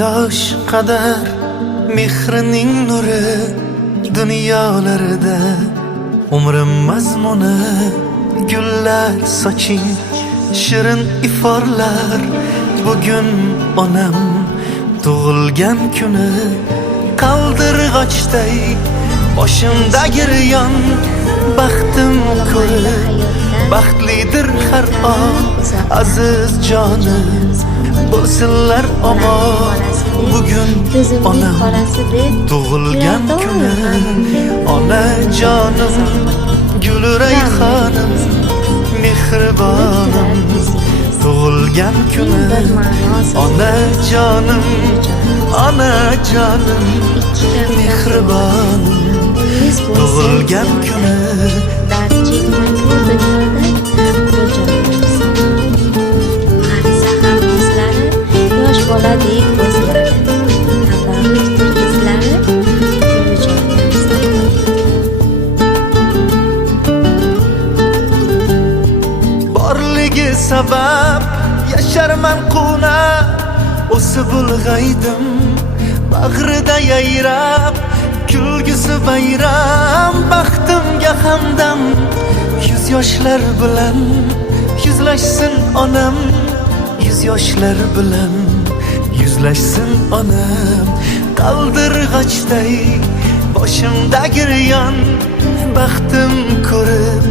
Yosh qadar mehrining nuri dunyolarida umrim mazmuni gullar soching shirin iforlar. Bugun onam tug'ilgan kuni qaldirg'ochday boshimda giryon. Baxtim ko'rib baxtlidir har on aziz jonim bo'lsinlar omon. Bugun onam tug'ilgan kuni ona jonim guli rayhonim mehribonim. Tug'ilgan kuni ona jonim mehribonim. Tug'ilgan kuni dard chekmakli dunyoda ko'rjonim. Qarisa ham yuzlari yosh boladek ko'zlari, tabarrukdir izlari borligi sabab yasharman quvnab, o'sib ulg'aydim bag'rida yayrab. Kulgisi bayram baxtimga hamdam, yuz yoshlar bilan yuzlashsin onam. Yuz yoshlar bilan yuzlashsin onam. Qaldirg'ochday boshimda giryon baxtim ko'rib